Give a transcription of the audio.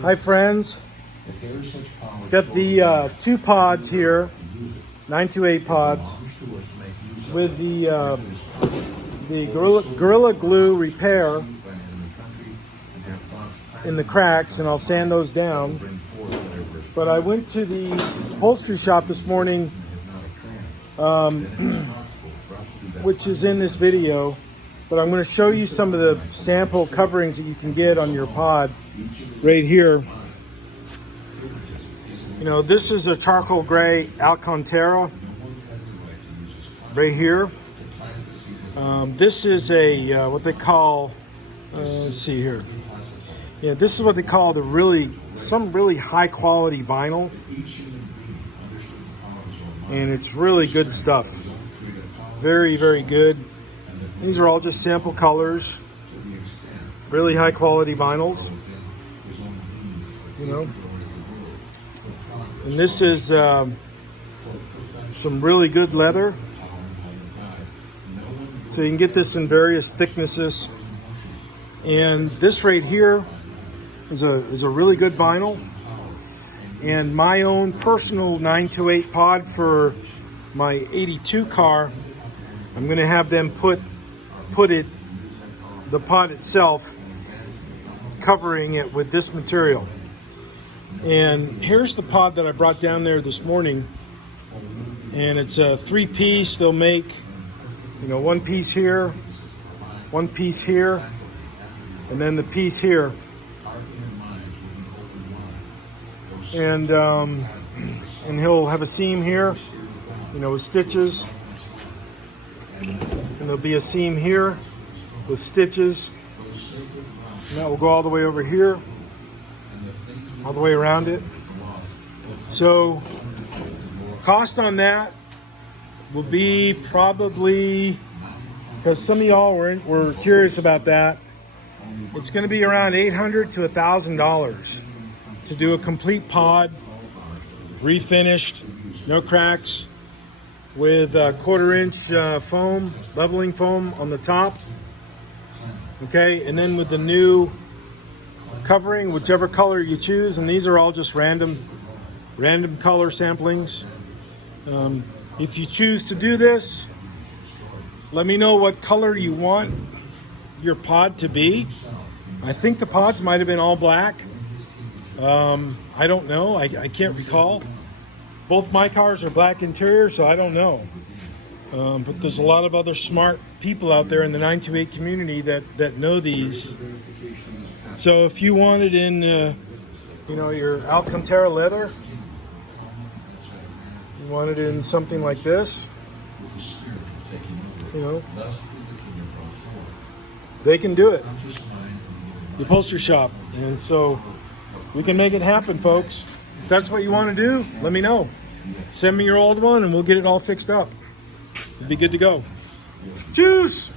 Hi friends, got the 2 pods here, 928 pods with the Gorilla Glue repair in the cracks, and I'll sand those down. But I went to the upholstery shop this morning, which is in this video, but I'm going to show you some of the sample coverings that you can get on your pod right here. You know, this is a charcoal gray Alcantara right here. This is a what they call, let's see here. Yeah, this is what they call some really high quality vinyl, and it's really good stuff. Very, very good. These are all just sample colors, really high quality vinyls, you know. And this is some really good leather. So you can get this in various thicknesses. And this right here is a really good vinyl. And my own personal 928 pod for my 82 car, I'm going to have them put the pod itself, covering it with this material. And here's the pod that I brought down there this morning, and it's a 3-piece. They'll make, you know, 1 piece here, 1 piece here, and then the piece here. And he'll have a seam here, you know, with stitches, and there'll be a seam here with stitches, and that will go all the way over here, all the way around it. So cost on that will be probably, because some of y'all were curious about that, it's going to be around $800 to $1,000 to do a complete pod, refinished, no cracks, with 1/4 inch foam, leveling foam on the top. Okay, and then with the new covering, whichever color you choose, and these are all just random color samplings. If you choose to do this, let me know what color you want your pod to be. I think the pods might have been all black. I don't know. I can't recall. Both my cars are black interior, so I don't know. But there's a lot of other smart people out there in the 928 community that know these. So if you want it in, you know, your Alcantara leather, you want it in something like this, you know, they can do it. The upholstery shop. And so we can make it happen, folks. If that's what you want to do, let me know. Send me your old one and we'll get it all fixed up. It'll be good to go. Juice!